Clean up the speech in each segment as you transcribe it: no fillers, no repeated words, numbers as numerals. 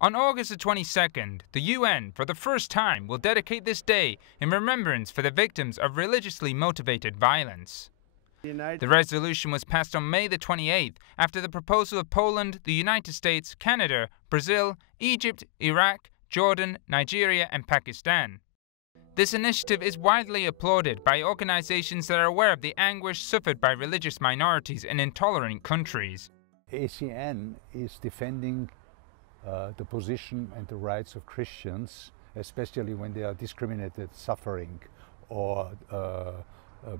On August the 22nd, the UN, for the first time, will dedicate this day in remembrance for the victims of religiously motivated violence. The resolution was passed on May the 28th after the proposal of Poland, the United States, Canada, Brazil, Egypt, Iraq, Jordan, Nigeria and Pakistan. This initiative is widely applauded by organizations that are aware of the anguish suffered by religious minorities in intolerant countries. ACN is defending the position and the rights of Christians, especially when they are discriminated, suffering or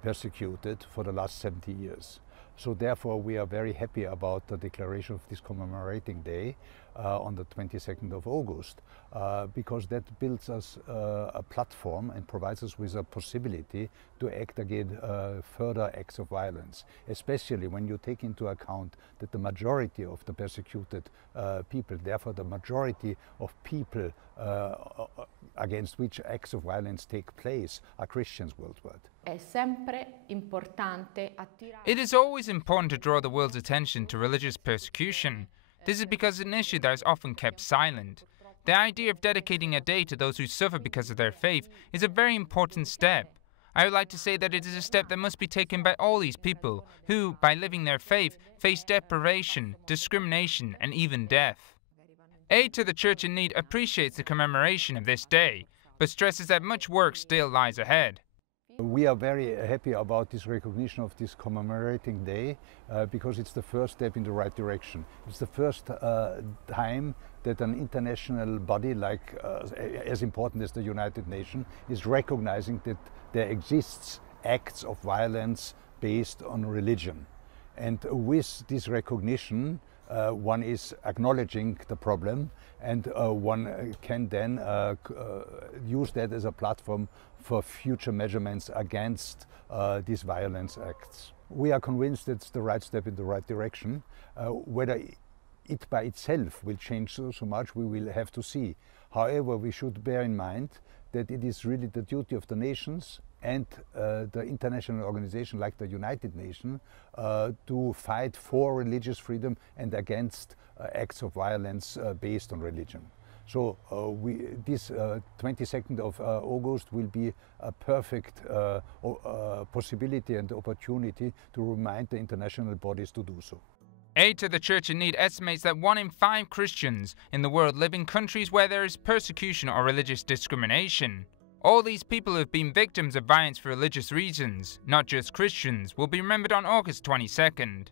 persecuted for the last 70 years. So therefore we are very happy about the declaration of this commemorating day on the 22nd of August because that builds us a platform and provides us with a possibility to act against further acts of violence, especially when you take into account that the majority of the persecuted people, therefore the majority of people against which acts of violence take place are Christians worldwide. It is always important to draw the world's attention to religious persecution. This is because it's an issue that is often kept silent. The idea of dedicating a day to those who suffer because of their faith is a very important step. I would like to say that it is a step that must be taken by all these people who, by living their faith, face deprivation, discrimination and even death. Aide to the Church in Need appreciates the commemoration of this day, but stresses that much work still lies ahead. We are very happy about this recognition of this commemorating day because it's the first step in the right direction. It's the first time that an international body like as important as the United Nations is recognizing that there exists acts of violence based on religion. And with this recognition, one is acknowledging the problem and one can then use that as a platform for future measurements against these violence acts. We are convinced it's the right step in the right direction. Whether it by itself will change so much, we will have to see. However, we should bear in mind that it is really the duty of the nations and the international organization like the United Nations to fight for religious freedom and against acts of violence based on religion. So this 22nd of August will be a perfect possibility and opportunity to remind the international bodies to do so. Aide to the Church in Need estimates that 1 in 5 Christians in the world live in countries where there is persecution or religious discrimination. All these people who have been victims of violence for religious reasons, not just Christians, will be remembered on August 22nd.